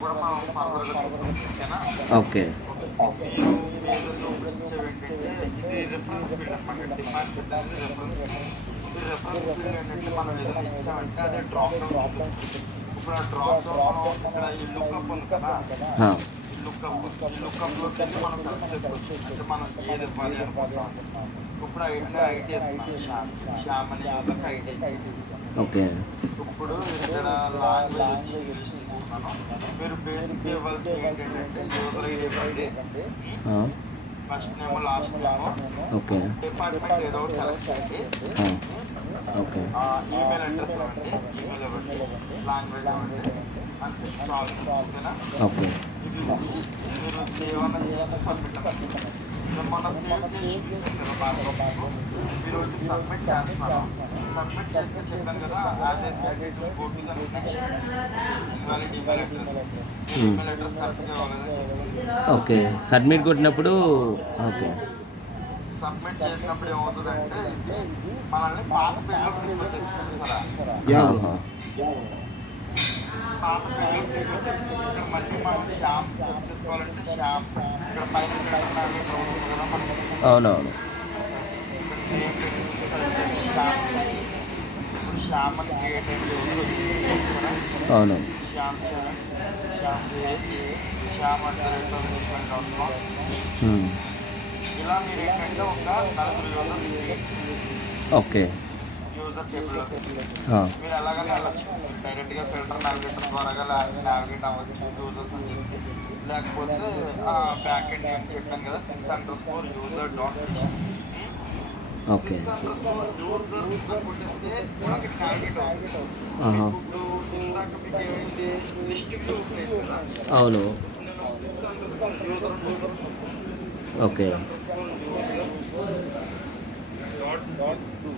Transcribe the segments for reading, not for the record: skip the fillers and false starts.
కూడా మనం ఫర్దర్‌గా చూద్దాం. ఓకేనా? ఓకే. మీరు మేజర్‌గా ఇచ్చేవేంటంటే ఇది రిఫరెన్స్ ఫీల్డ్ అనమాట. డిమాండ్ ఫీల్డ్ అనేది రిఫరెన్స్ ఫీల్డ్. ఈ రిఫరెన్స్ ఫీల్డ్ ఏంటంటే మనం ఏదైనా ఇచ్చామంటే అదే డ్రాప్ డౌన్ చూపిస్తుంది. ఇప్పుడు ఆ డ్రాప్ డౌన్ మనం ఇక్కడ ఈ లుక్అప్ ఉంది కదా! ఆ! ఈ లుక్అప్. ఈ లుక్అప్‌లోకెళ్ళి మనం సెలెక్ట్ చేసుకోవచ్చు. అంటే మనం ఏది ఇవ్వాలి అనుకుంటున్నాం. ఇప్పుడు నేను ఐటీ ఇస్తున్నాను శ్యామ్. శ్యామ్ అనే యూజర్‌కి ఐటీ ఇచ్చాను. ఓకే. ఇప్పుడు ఇక్కడ లాంగ్వేజ్ వచ్చి ఇంగ్లీష్ తీసుకున్నాను. మీరు బేసిక్‌గా ఇవ్వాల్సినవి ఏంటంటే యూజర్ ఐడీ ఇవ్వండి. హ్మ్. ఆ! First name, last name, okay. Department ఏదో ఒకటి సెలెక్ట్ చేయండి. ఆ! హ్మ్. ఓకే. ఈమెయిల్ అడ్రెస్ ఇవ్వండి. ఈమెయిల్ ఇవ్వండి. లాంగ్వేజ్ ఇవ్వండి. అంతే చాలు. ఓకేనా? ఓకే. ఇది ఇచ్చి మీరు సేవ్ అన్న చేయండి. సబ్మిట్ అన్న చేయండి. నేను మొన్న సేవ్ చేసి చూపించాను కదా మార్కప్. మీరు వచ్చి సబ్మిట్ చేస్తున్నారు. సబ్మిట్ చేస్తే చెప్పాను కదా as I said go to the next invalid email address. Me email address కరెక్ట్‌గా ఇవ్వలేదని చెప్పాను. ఓకే. సబ్మిట్ కొట్టినప్పుడు ఓకే. సబ్మిట్ చేసినప్పుడు ఏమవుతుందంటే ఇది మనల్ని పాత పేజ్‌లోకి తీసుకొచ్చేసింది చూసారా? ఆహా! పాత పేజ్‌లోకి తీసుకొచ్చేసింది. ఇక్కడ మళ్ళీ మనం శ్యామ్ సెర్చ్ చేసుకోవాలంటే శ్యామ్ ఇక్కడ పైన ఫిల్టర్ నావిగేటర్ ఉంటుంది కదా మనకి. అవునవును. సెర్చ్ ఇక్కడ నేమ్ పెట్టుకుని సెర్చ్ చేసి శ్యామ్ సెర్చ్ చేస్తాం. ఇప్పుడు శ్యామ్ అని క్రియేట్ అయింది ఎవరు వచ్చింది చూసారా? అవును. Shyam Charan, Shyam CH, Shyam @gmail.com. హ్మ్. ఇలా మీరు ఏంటంటే ఒక నలుగురు యూజర్‌ని క్రియేట్ చేయండి. ఓకే. యూజర్ టేబుల్‌లోకి. ఆ! మీరు ఎలాగైనా వెళ్ళొచ్చు. మీరు డైరెక్ట్‌గా ఫిల్టర్ నావిగేటర్ ద్వారాగా నావిగేట్ అవ్వచ్చు యూజర్స్ అని చెప్పి. లేకపోతే బ్యాక్ ఎండ్ అని చెప్పాను కదా sys_user.fish. ఓకే. sys_user అని కొట్టేస్తే కూడా మీకు నావిగేట్ అవుతుంది. ఆహా! మీకు ఇప్పుడు ఇందాక మీకు ఏమైంది లిస్ట్ వ్యూ ఓపెన్ అయింది కదా! అవును. నేను sys_user అని కొట్టేస్తాను. ఓకే. sys_user.do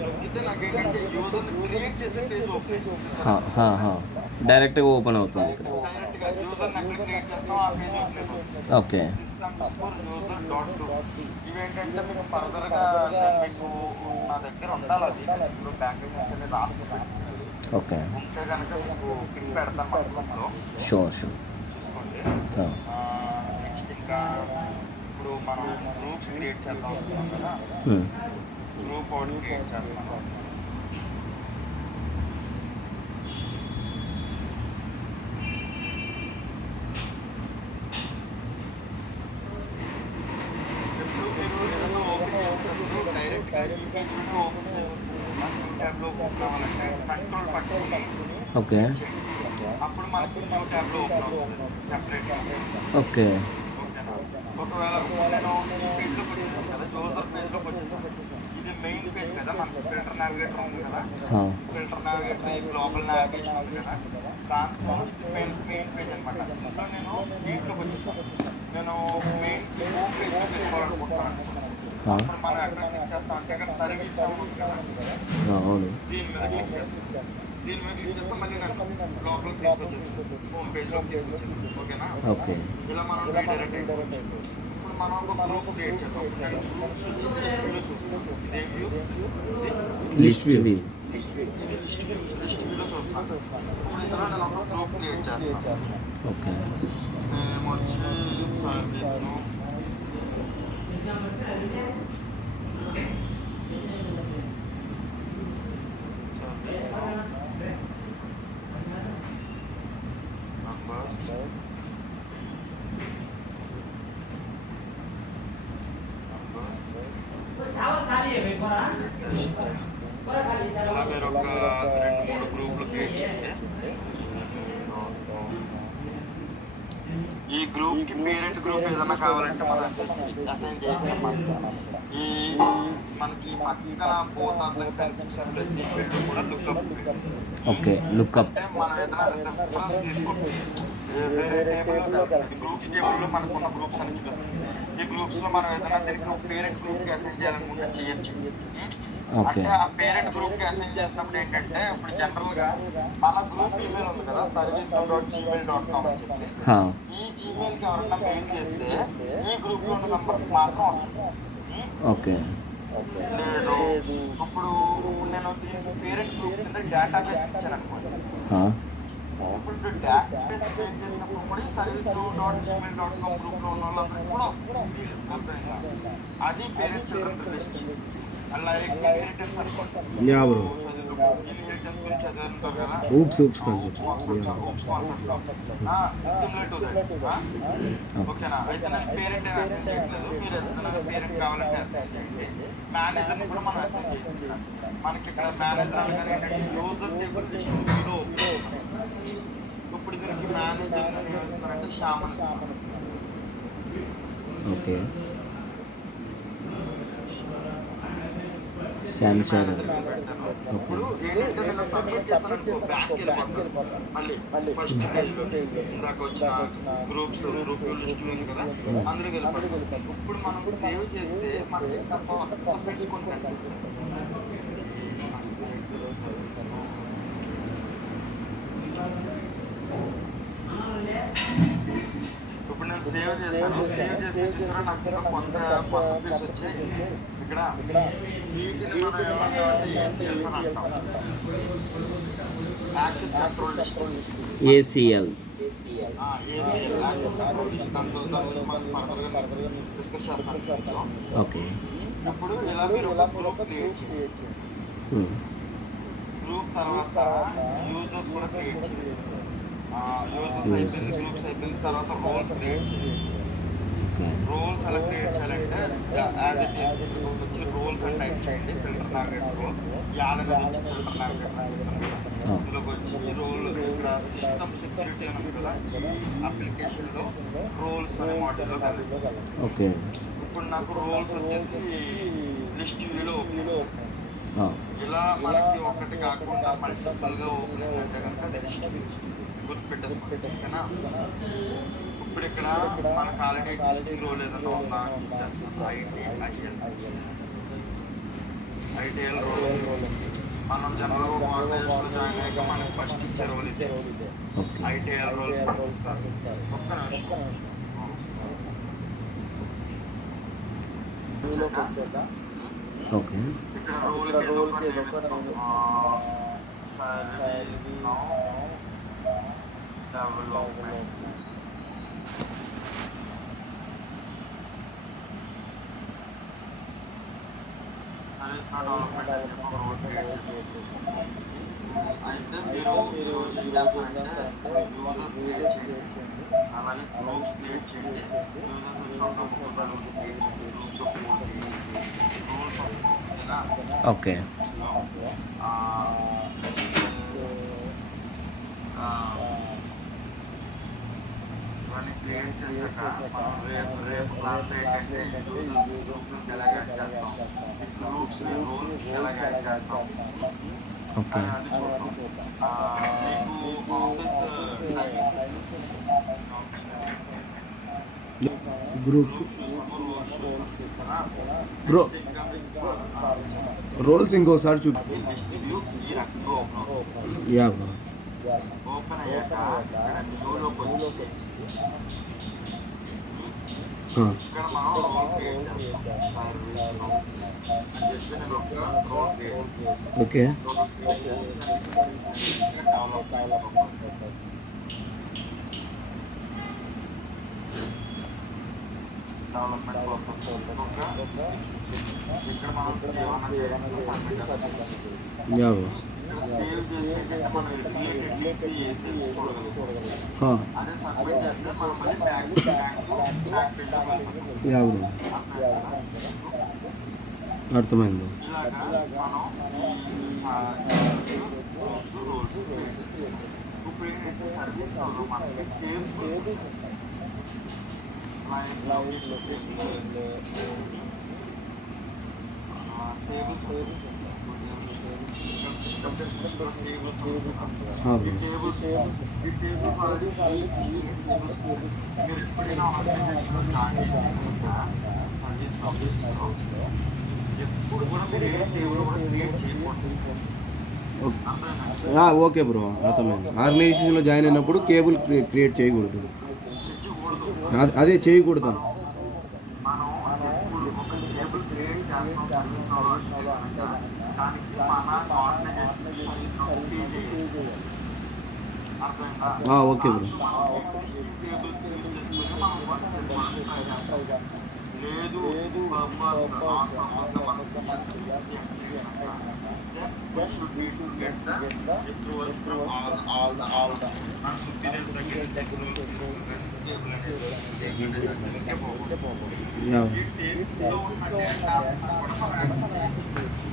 నొక్కితే నాకేంటంటే యూజర్‌ని క్రియేట్ చేసే పేజ్ ఓపెన్ అయింది చూసారా? డైరెక్ట్‌గా ఓపెన్ అవుతుంది ఇక్కడ. డైరెక్ట్‌గా యూజర్‌ని ఎక్కడ క్రియేట్ చేస్తామో ఆ పేజ్ ఓపెన్ అయిపోతుంది. ఓకే. sys_user.do ఇవేంటంటే మీకు ఫర్దర్‌గా మీకు నా దగ్గర ఉండాలి అది. నేను ఇప్పుడు బ్యాకప్ నుంచి అనేది రాసుకొని పెట్టుకున్నది. ఓకే. ఉంటే గనక మీకు పిక్ పెడతాను మన గ్రూప్‌లో షూర్. చూసుకోండి. ఆ! నెక్స్ట్ ఇంకా ఇప్పుడు మనం గ్రూప్స్ క్రియేట్ చేద్దాం అనుకున్నాం కదా! హ్మ్. గ్రూప్ ఒకటి క్రియేట్ చేస్తాను. ఇప్పుడు మీరు ఏదైనా ఓపెన్ చేసేటప్పుడు డైరెక్ట్‌గా ఈ పేజ్‌లోనే ఓపెన్ చేసేసుకుంటున్నా. న్యూ ట్యాబ్‌లో ఓపెన్ కావాలంటే కంట్రోల్ పట్టుకొని ఓకే. క్లిక్ చేయండి. అప్పుడు మనకి న్యూ ట్యాబ్‌లో ఓపెన్ అవుతుంది సెపరేట్‌గా. ఓకే. ఓకేనా? ఒకవేళ ఇప్పుడు నేను ఈ పేజ్‌లోకి వచ్చేసాను కదా! యూజర్ పేజ్‌లోకి వచ్చేసాను. ఇది మెయిన్ పేజ్ కదా! మనకి ఫిల్టర్ నావిగేటర్ ఉంది కదా! ఆ! ఫిల్టర్ నావిగేటర్ ఈ గ్లోబల్ నావిగేషన్ ఉంది కదా! దాంట్లో ఇది మెయిన్ పేజ్ అనమాట. ఇందులో నేను దీంట్లోకి వచ్చేసాను. నేను మెయిన్ హోమ్ పేజ్‌లోకి వెళ్ళిపోవాలనుకుంటున్నాను అనుకోండి. ఆ! అప్పుడు మనం ఎక్కడ క్లిక్ చేస్తామంటే ఇక్కడ సర్వీస్ అని ఉంది కదా! అవును. దీని మీద క్లిక్ చేస్తాం. దీని మీద క్లిక్ చేస్తే మళ్ళీ నన్ను లోపలికి తీసుకొచ్చేస్తుంది. హోమ్ పేజ్‌లోకి తీసుకొచ్చేస్తుంది. ఓకేనా? ఓకే. ఇలా మనం రీడైరెక్ట్ అయిపోవచ్చు. ఇప్పుడు మనం ఒక గ్రూప్ క్రియేట్ చేద్దాం. నేను గ్రూప్స్ వచ్చి లిస్ట్ వ్యూలో చూస్తున్నాను. ఇదే వ్యూ ఇది లిస్ట్ వ్యూ. ఇది లిస్ట్ వ్యూలో చూస్తున్నాను. ఇప్పుడు ఇందులో నేను ఒక గ్రూప్ క్రియేట్ చేస్తాను. ఓకే. నేమ్ వచ్చి సర్వీస్ సర్వీస్ నంబర్స్ ఇలా మీరు ఒక 2, 3 గ్రూపులు క్రియేట్ చేయండి. ఈ గ్రూప్ కి పేరెంట్ గ్రూప్ ఏదైనా కావాలంటే మనం అసైన్ చేయొచ్చు అన్నమాట. ఈ మనకి పక్కన భూతార్థం కనిపించిన ప్రతి ఫీల్డ్ కూడా లుక్అప్ ఫీల్డ్. ఓకే. లుక్అప్. అంటే మనం ఏదైనా రిఫరెన్స్ తీసుకోవచ్చు. వేరే టేబుల్లోకి వెళ్తుంది. ఇది గ్రూప్స్ టేబుల్‌లో మనకున్న గ్రూప్స్ అని చూపిస్తుంది. ఈ గ్రూప్స్‌లో మనం ఏదైనా దీనికి ఒక పేరెంట్ గ్రూప్‌కి అసైన్ చేయాలనుకుంటే చేయొచ్చు. ఓకే. అంటే ఆ పేరెంట్ గ్రూప్‌కి అసైన్ చేసినప్పుడు ఏంటంటే ఇప్పుడు జనరల్‌గా మన గ్రూప్ ఈమెయిల్ ఉంది కదా! service@gmail.com అని చెప్పి. ఆ! ఈ జీమెయిల్‌కి ఎవరైనా మెయిల్ చేస్తే ఈ గ్రూప్‌లో ఉన్న మెంబర్స్ మాత్రం వస్తుంది. ఓకే. లేదు ఇప్పుడు నేను దీనికి పేరెంట్ గ్రూప్ కింద డేటాబేస్ ఇచ్చాననుకోండి. ఆ! ఇప్పుడు డేటాబేస్ క్రియేట్ చేసినప్పుడు కూడా ఈ service.gmail.com గ్రూప్లో ఉన్న వాళ్ళందరికీ కూడా వస్తుంది. అర్థమైందా? అది పేరెంట్ చిల్డ్రన్ రిలేషన్షిప్. అలా ఇన్హెరిటెన్స్ అనుకోండి. Yeah bro. ఇన్హెరిటెన్స్ గురించి చదివారు కదా. Oops concept. Similar to that. ఓకేనా? అయితే నేను పేరెంట్ అసైన్ చేయట్లేదు. మీరు ఎప్పుడైనా పేరెంట్ కావాలంటే అసైన్ చేయండి. మేనేజర్ని కూడా మనం అసైన్ చేయొచ్చు. మనకి ఇక్కడ మేనేజర్ అనగానే ఏంటంటే యూజర్ టేబుల్ లిస్ట్ లో ఇప్పుడు దీనికి మేనేజర్ ఏమిస్తున్నారంటే శ్యామని ఇస్తున్నారు. ఓకే. శాంసంగ్. ఇప్పుడు ఏంటంటే నేను సబ్మిట్ చేశాను బ్యాక్ వెళ్ళిపోతాను. మళ్ళీ ఫస్ట్ పేజ్ లో ఇందాక వచ్చిన గ్రూప్ లిస్ట్ ఉంది కదా, అందులోకి వెళ్ళిపోతాను. ఇప్పుడు మనం సేవ్ చేస్తే మనకి ఇంకా కొత్త ఫీల్డ్స్ కొన్ని కనిపిస్తాయి. ఇప్పుడు నేను సేవ్ చేశాను. సేవ్ చేసి చూసారా నాకు ఇంకా కొత్త ఫీల్డ్స్ వచ్చాయి. ఇక్కడ వీటిని మనం ఏమంటామంటే ఏసీఎల్స్ అని అంటాం. Access control list. ACL. Access control list. దాంట్లో మనం ఫర్దర్గా డిస్కస్ చేస్తాం. ఓకే. ఇప్పుడు ఇలా మీరు ఒక గ్రూప్ క్రియేట్ చేయండి. గ్రూప్ తర్వాత యూజర్స్ కూడా క్రియేట్ చేయండి. యూజర్స్ అయిపోయింది, గ్రూప్స్ అయిపోయింది. తర్వాత రోల్స్ క్రియేట్ చేయండి. రోల్స్ ఎలా క్రియేట్ చేయాలంటే యాజ్ ఇట్ ఈస్ వచ్చి రోల్స్ అని టైప్ చేయండి. ఫిల్టర్ నావిగేటర్ రోల్ యాలనేది వచ్చి ఫిల్టర్ నావిగేటర్ ఇందులోకి వచ్చి రోల్ ఇక్కడ సిస్టమ్ సెక్యూరిటీ అని ఉంది కదా, ఈ అప్లికేషన్లో రోల్స్ అనే మాడ్యూల్లో కలిపి. ఓకే. ఇప్పుడు నాకు రోల్స్ వచ్చేసి లిస్ట్ వ్యూలో ఓపెన్. ఇలా మనకి ఒకటి కాకుండా మల్టిపుల్గా ఓపెన్ అయిందంటే కనుక అది లిస్ట్ వ్యూ గుర్తుపెట్టేసుకోండి. ఓకేనా? ఇప్పుడు ఇక్కడ మనకు ఆల్రెడీ ఎగ్జిస్టింగ్ రోల్ ఏదైనా ఉందా అని చెక్ చేస్తాను. ITL role. మనం జనరల్గా ఒక ఆర్గనైజేషన్లో జాయిన్ అయ్యాక మనకి ఫస్ట్ ఇచ్చే రోల్ ఇదే. ఐటీఎల్ రోల్స్ పంపిస్తారు. ఒక్క నిమిషం. ఓకే. ఇక్కడ role ServiceNow development. ServiceNow development అని చెప్పి ఒక రోల్ క్రియేట్ చేస్తాం. అయితే మీరు ఏం చేస్తారంటే యూజర్స్ క్రియేట్ చేయండి, అలాగే గ్రూప్స్ క్రియేట్ చేయండి. యూజర్స్ వచ్చినప్పుడు 30 క్రియేట్ చేయండి. Groups of 40, rules of. Okay. ఇవన్నీ క్రియేట్ చేశాక మనం రేపు క్లాస్లో ఏంటంటే యూజర్స్ గ్రూప్స్ ఎలా యాడ్ చేస్తాం, గ్రూప్స్ రోల్స్ ఎలా యాడ్ చేస్తాం అని అన్ని చూద్దాం. మీకు ఆఫీస్ గ్రూప్ బ్రో రోల్స్ ఇంకోసారి చూపి. ఈ రకంగా ఓపెన్. Yeah bro. ఓపెన్ అయ్యాక ఇక్కడ న్యూలోకి వచ్చి ఇక్కడ మనం రోల్ క్రియేట్ చేస్తాం. అని చెప్పి నేను ఒక రోల్ క్రియేట్ చేస్తాను. ఓకే. డెవలప్మెంట్ పర్పస్ ఇక్కడ మనం ఏమైనా చేయాలంటే సబ్మిట్ చేస్తాం. Yeah bro. ఇక్కడ సేవ్ చేసి మనం రిలేటెడ్ ఏసీఎల్స్ చూడగలుగుతాం. అదే సబ్మిట్ చేస్తే మనం మళ్ళీ ట్యాగ్ యా బ్రో. అర్థమైంది. ఇలాగా మనం రోల్స్ క్రియేట్ చేస్తాం. ఇప్పుడు ఏంటంటే సర్వీస్ లో మనకి టేబుల్స్ ఓకే బ్రో, అర్థమైంది. ఆర్గనైజేషన్లో జాయిన్ అయినప్పుడు కేబుల్ క్రియేట్ చేయకూడదు. అదే చేయకూడదు. దానికి మన ఆర్గనైజేషన్ సర్వీస్ పే చేయాలి. Okay bro. Existing tables use చేసుకుని మనం వర్క్ చేసుకోవడానికి ట్రై చేస్తాం. లేదు పర్పస్ ఆన్ పర్పస్ గా మనం చేయాలి then we should need to get the approvals from all the మన superiors దగ్గర నుంచి approvals తీసుకుంటాం టేబుల్ అనేది దగ్గరికి పోకూడదు. యా ఈ టేబుల్ లో ఉన్న డేటా కూడా మనం యాక్సెస్ చేసుకోవచ్చు.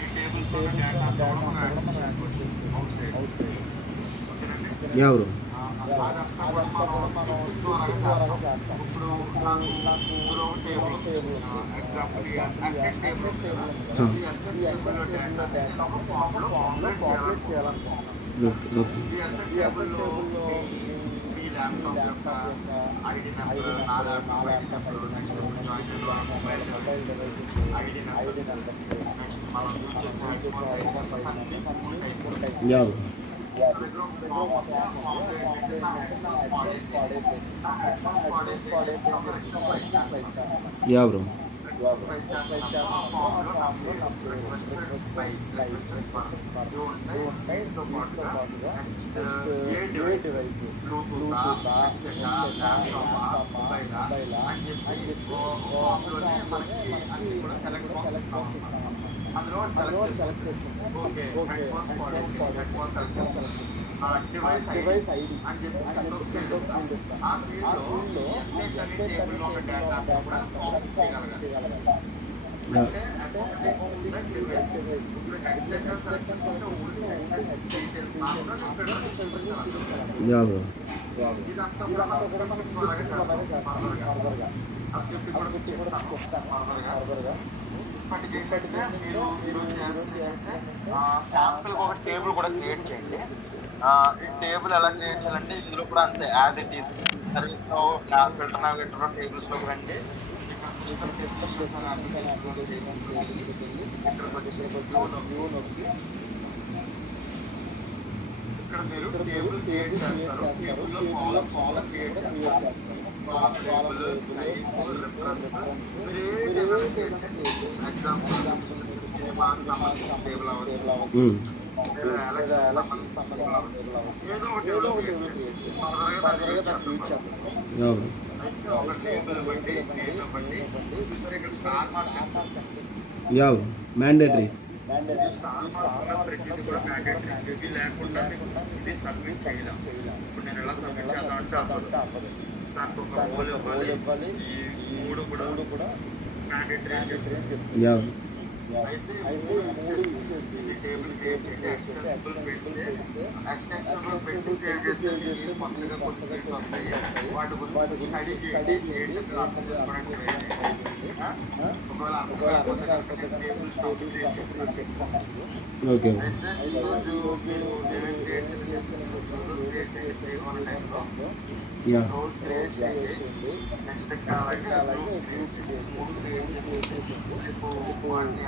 ఈ టేబుల్స్ లో ఉన్న డేటా కూడా మనం యాక్సెస్ చేసుకోవచ్చు అవుట్ సైడ్. ఓకేనండి. Yeah bro. అదంతా కూడా మనం స్క్రిప్ట్ ద్వారా చేస్తాం. ఇప్పుడు నాకు ఇందులో టేబుల్ ఎగ్జాంపుల్ అసెట్ టేబుల్ ఉంది కదా, ఈ అసెట్ టేబుల్లో డేటా ఒక ఫామ్లో ఫార్మాట్ చేయాలనుకుంటున్నాం. ఈ అసెట్ టేబుల్లో మీ ల్యాప్టాప్ యొక్క ఐడి నెంబర్, నా laptop ID number, next join mobile ID numbers, next మనం యూజ్ చేసే హెడ్ ఫోన్స్ ఐడి నెంబర్స్ అన్నీ ఉంటాయి. Yeah yeah bro. అందులో సెలెక్ట్ చేసుకుంటాం. ఓకే హెడ్ ఫోన్స్ సెలెక్ట్ చేస్తాం. డివైస్ ఐడి అని చెప్పి ఫీల్డ్ ఇస్తాం. ఆ ఫీల్డ్లో ఎస్టేట్ అనే టేబుల్లో ఉన్న డేటా కూడా కాపీ చేయగలగాలి. అంటే డివైస్ ఇప్పుడు హెడ్సెట్ సెలెక్ట్ చేసుకుంటే ఓన్లీ హెడ్సెట్ డీటెయిల్స్ మాత్రం యా బ్రో. ఇదంతా కూడా మనం స్క్రిప్ట్ ద్వారా చేస్తాం ఫర్దర్గా. ఆ స్క్రిప్ట్ కూడా చెప్తాను ఫర్దర్గా. ఇప్పటికేంటంటే మీరు ఈరోజు చేయాలంటే శాంపుల్కి ఒక టేబుల్ కూడా క్రియేట్ చేయండి. ఈ టేబుల్ ఎలా క్రియేట్ చేయాలంటే ఇందులో కూడా అంతే యాజ్ ఇట్ ఈస్ సర్వీస్లో ఫిల్టర్ నావిగేటర్లో టేబుల్స్లోకి రండి. ఇక్కడ సిస్టమ్ డెఫినేషన్స్ అని అప్లికేషన్ టేబుల్స్లోకి వెళ్ళి ఇక్కడికి వచ్చేసి వ్యూ నొక్కి ఇక్కడ మీరు టేబుల్ క్రియేట్ చేస్తారు. టేబుల్లో కాలం క్రియేట్ చేస్తారు. కాలం టేబుల్ రిఫరెన్స్ మీరు ఎగ్జాంపుల్ సినిమాకి సంబంధించిన టేబుల్ అవ్వచ్చు, ఎలక్షన్ సంబంధించిన ఏదో ఒక టేబుల్ క్రియేట్ చేస్తారు. అయితే ఒక టేబుల్ బట్టి చూసారు ఇక్కడ star mark yeah mandatory. Star mark ప్రతిదీ కూడా మ్యాండేటరీ. ఇది లేకుండా ఇది సబ్మిట్ చేయలేం. ఇప్పుడు నేను ఎలా సబ్మిట్ చేద్దామంటే అవ్వదు. దానికి ఒక రోల్ ఇవ్వాలి. ఈ మూడు కూడా మ్యాండేటరీ అని చెప్పి యా అయితే ఇది టేబుల్ క్రియేట్ చేసి ఎక్స్టెన్సిబుల్ పెట్టి సేవ్ చేస్తే మొదలుగా కొన్ని ఫీల్డ్స్ వస్తాయి. వాటి గురించి స్టడీ చేయండి. ఏంటంటే అర్థం చేసుకోవడానికి ట్రై చేయండి. ఒకవేళ అర్థం కాకపోతే టేబుల్ స్టాప్ క్రియేట్ చేస్తాను. ఓకే. అయితే ఈరోజు మీరు ఏమేమి క్రియేట్ చేయండి టైంలో యా రోల్స్ క్రియేట్ చేయండి. నెక్స్ట్ అలాగే గ్రూప్స్ క్రియేట్ చేసి మూడు క్రియేట్ చేసి రేపు వాటిని